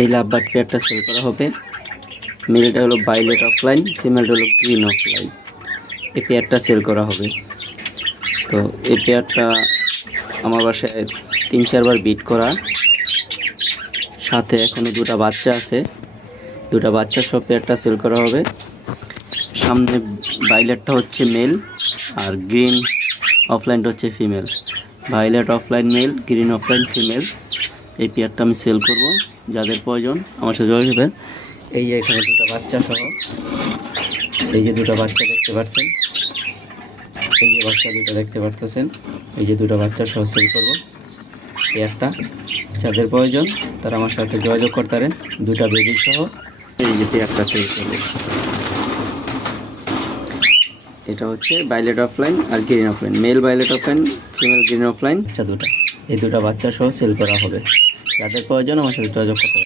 এই লাভবার্ড পেয়ারটা সেল করা হবে। মেলটা হলো ভায়োলেট অফলাইন, ফিমেলটা হলো গ্রিন অফলাইন। এই পেয়ারটা সেল করা হবে। তো এই পেয়ারটা আমার বাসায় 3-4 বার বিট করা, সাথে এখনও 2টা বাচ্চা আছে। 2টা বাচ্চা সব পেয়ারটা সেল করা হবে। সামনে ভায়োলেটটা হচ্ছে মেল আর গ্রিন অফলাইনটা হচ্ছে female. Violet offline male, green offline female. এই পেয়ারটা আমি সেল করব। যাদের প্রয়োজন আমার সাথে যোগাযোগ করবেন। এই যে এখানে 2টা বাচ্চা সহ, এই যে 2টা বাচ্চা দেখতে পাচ্ছেন, এই যে বাচ্চা 2টা দেখতে পাচ্ছেন, এই যে 2টা বাচ্চা সহ সেল করব পেয়ারটা। যাদের প্রয়োজন তারা আমার সাথে যোগাযোগ করতে পারেন। 2টা বেবি সহ এই যে পেয়ারটা সেল করব। এটা হচ্ছে ভায়োলেট অফলাইন আর green offline, male violet offline, female green offline. আচ্ছা 2টা, এই 2টা বাচ্চা সহ সেল করা হবে। যাদের প্রয়োজন আমার সাথে যোগাযোগ করতে হবে।